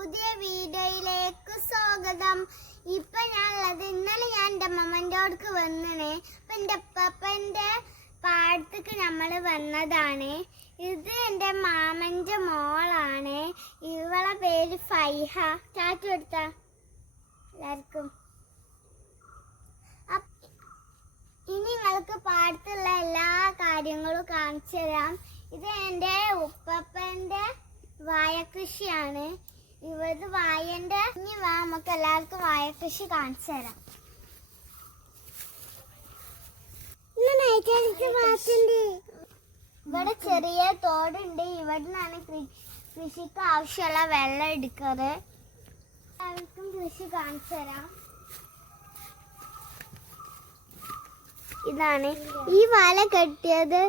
പുതിയ വീഡിയോയിലേക്ക് സ്വാഗതം. ഇപ്പൊ ഞാനുള്ളത് ഇന്നലെ ഞാൻ എൻ്റെ അമ്മമ്മൻ്റെ അടുക്ക് വന്നേ. അപ്പൊ എൻ്റെ അപ്പൻ്റെ പാടത്തേക്ക് നമ്മൾ വന്നതാണ്. ഇത് എൻ്റെ മാമൻ്റെ മോളാണ്. ഇവളെ പേര് ഫൈഹ. ചാറ്റു കൊടുത്ത എല്ലാവർക്കും. ഇനി നിങ്ങൾക്ക് പാടത്തുള്ള എല്ലാ കാര്യങ്ങളും കാണിച്ചു തരാം. ഇത് എൻ്റെ ഉപ്പപ്പൻ്റെ വാഴ കൃഷിയാണ്. ഇത് വാഴൻ്റെ ഇനി നമുക്ക് എല്ലാവർക്കും വാഴ കൃഷി കാണിച്ചു തരാം. ഇവിടെ ചെറിയ തോടുണ്ട്. ഇവിടെ നിന്നാണ് കൃഷിക്ക് ആവശ്യമുള്ള വെള്ളം എടുക്കാറ്. എല്ലാവർക്കും കൃഷി കാണിച്ചു തരാം. ഇതാണ് ഈ വല കെട്ടിയത്.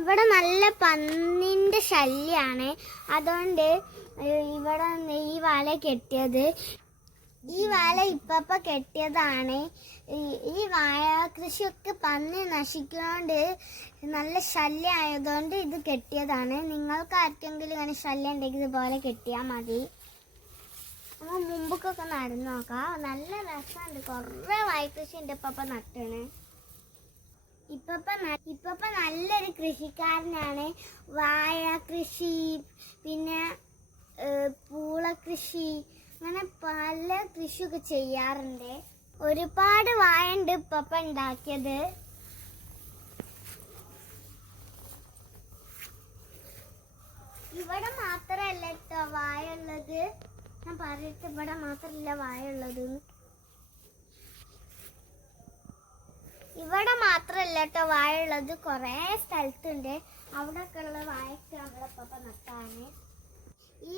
ഇവിടെ നല്ല പന്നിൻ്റെ ശല്യമാണ്. അതുകൊണ്ട് ഇവിടെ ഈ വല കെട്ടിയത്. ഈ വല ഇപ്പ കെട്ടിയതാണ്. ഈ വാഴ കൃഷിയൊക്കെ പന്നി നശിക്കുന്നതുകൊണ്ട് നല്ല ശല്യം ആയതുകൊണ്ട് ഇത് കെട്ടിയതാണ്. നിങ്ങൾക്ക് ആർക്കെങ്കിലും ഇങ്ങനെ ശല്യം ഉണ്ടെങ്കിൽ ഇതുപോലെ കെട്ടിയാൽ മതി. നമ്മൾ മുമ്പൊക്കെ നടന്നു നോക്കാം. നല്ല രസമുണ്ട്. കുറേ വാഴ കൃഷി എൻ്റെ ഇപ്പ നട്ടാണ്. ഇപ്പ നല്ലൊരു കൃഷിക്കാരനാണ്. വാഴ കൃഷി, പിന്നെ പൂള കൃഷി, അങ്ങനെ പല കൃഷിയൊക്കെ ചെയ്യാറുണ്ട്. ഒരുപാട് വാഴ ഉണ്ട് ഇപ്പ ഉണ്ടാക്കിയത്. ഇവിടെ മാത്രമല്ല കേട്ടോ വാഴ ഉള്ളത്. ഞാൻ പറഞ്ഞിട്ട് ഇവിടെ മാത്രമല്ല വാഴ ഉള്ളത്. ഇവിടെ മാത്രമല്ല കേട്ടോ വാഴ ഉള്ളത്. കുറേ സ്ഥലത്തുണ്ട്. അവിടെയൊക്കെ ഉള്ള വാഴയ്ക്ക് നമ്മളപ്പ നട്ടാണ്.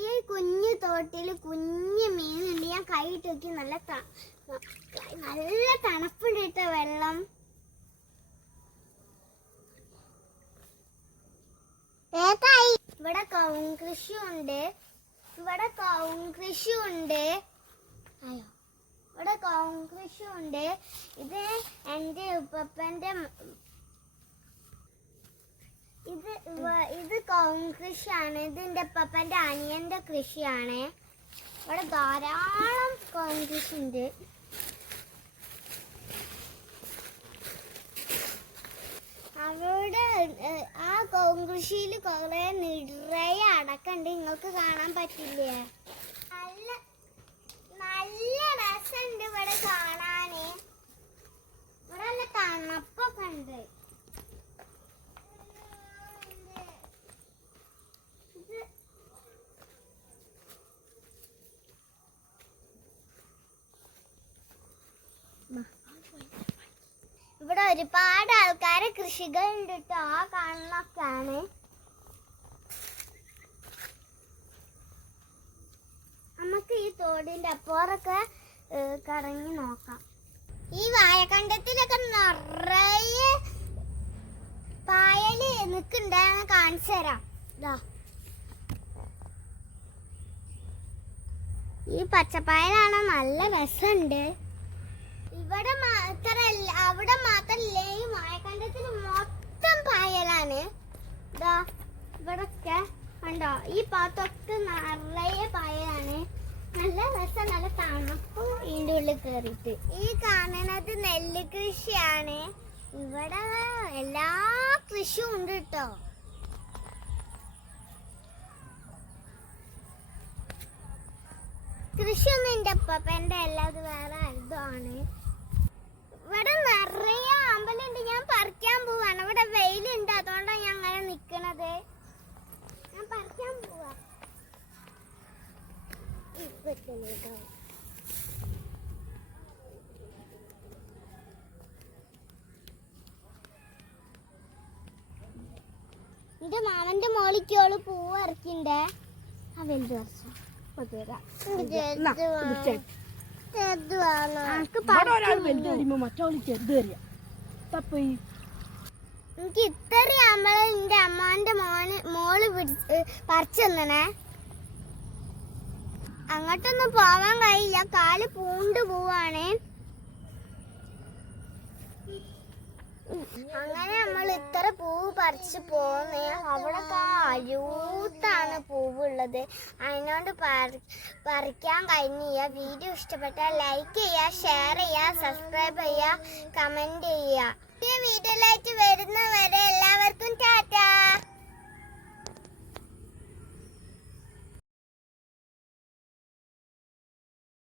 ഈ കുഞ്ഞു തോട്ടിൽ കുഞ്ഞു മീനുണ്ട്. ഞാൻ കൈയിട്ട് നോക്കി. നല്ല തണുപ്പുണ്ട് കേട്ടോ വെള്ളം. ഇവിടെ കവുങ്ങ് കൃഷിയുണ്ട്. ഇവിടെ കവുങ്ങ് കൃഷിയുണ്ട്. അയ്യോ, ഇവിടെ കവുങ്ങ് കൃഷിയുണ്ട്. ഇത് എൻ്റെ ഉപ്പപ്പൻ്റെ ഇത് കവുങ്ങ് കൃഷിയാണ്. ഇത് എൻ്റെ ഉപ്പപ്പൻ്റെ അനിയൻ്റെ കൃഷിയാണ്. ഇവിടെ ധാരാളം കവുങ്ങ് കൃഷി ഉണ്ട്. അവിടെ ആ കവുങ്ങ് കൃഷിയിൽ കുറേ നിറയെ അടക്കുണ്ട്. നിങ്ങൾക്ക് കാണാൻ പറ്റില്ലേ? നല്ല രസമുണ്ട് ഇവിടെ കാണാന്. ഇവിടെ നല്ല തണുപ്പൊക്കെ ഉണ്ട്. ഇവിടെ ഒരുപാട് ആൾക്കാരെ കൃഷികൾ ഉണ്ട് കേട്ടോ. ആ കാണുന്നൊക്കെയാണ്. നമുക്ക് ഈ തോടിന്റെ അപ്പുറമൊക്കെ കറങ്ങി നോക്കാം. ഈ വാഴക്കണ്ടത്തിലൊക്കെ നിറയെ പായല് നിൽക്കുന്നുണ്ടെന്ന് കാണിച്ചു തരാം. ഈ പച്ചപ്പായലാണ്. നല്ല രസമുണ്ട്. ഇവിടെ മാത്രല്ല, അവിടെ മാത്രല്ല, ഈ വാഴക്കണ്ടത്തിൽ മൊത്തം പായലാണ്. ഇവിടൊക്കെ കണ്ടോ? ഈ പാത്തൊക്കെ നിറയെ പായലാണ്. നല്ല രസം. നല്ല തണുപ്പും ഇതിൻ്റെ ഉള്ളിൽ കയറിയിട്ട്. ഈ കാണുന്നത് നെല്ല് കൃഷിയാണ്. ഇവിടെ എല്ലാ കൃഷിയും ഉണ്ട് കേട്ടോ. കൃഷിയൊന്നും എൻ്റെ അപ്പൻ്റെ അല്ലാതെ വേറെ അരുതാണ്. ഇവിടെ നിറയെ അമ്പലമുണ്ട്. ഞാൻ പറിക്കാൻ പോവാണ്. ഇവിടെ വെയിലുണ്ട്. അതുകൊണ്ടാണ് ഞാൻ അങ്ങനെ നിൽക്കണത്. ഞാൻ പറിക്കാൻ പോവാ. എന്റെ മാമന്റെ മോളിക്കോള് പൂവ് ഇറക്കിണ്ടേ. ആ വലുത് പറിച്ചു. എനിക്ക് ഇത്രയാകുമ്പോൾ എന്റെ അമ്മാന്റെ മോള് പറിച്ചു തന്നണേ. അങ്ങോട്ടൊന്നും പോവാൻ കഴിയില്ല. കാല് പൂണ്ട് പോവാണ്. അങ്ങനെ നമ്മൾ ഇത്ര പൂവ് പറിച്ചു പോന്നേ. അവിടെ അരൂത്താണ് പൂവ് പൂവുള്ളത്. അതിനോട് പറിക്കാൻ കഴിഞ്ഞില്ല. വീഡിയോ ഇഷ്ടപ്പെട്ടാൽ ലൈക്ക് ചെയ്യുക, ഷെയർ ചെയ്യുക, സബ്സ്ക്രൈബ് ചെയ്യുക, കമൻറ്റ് ചെയ്യുക.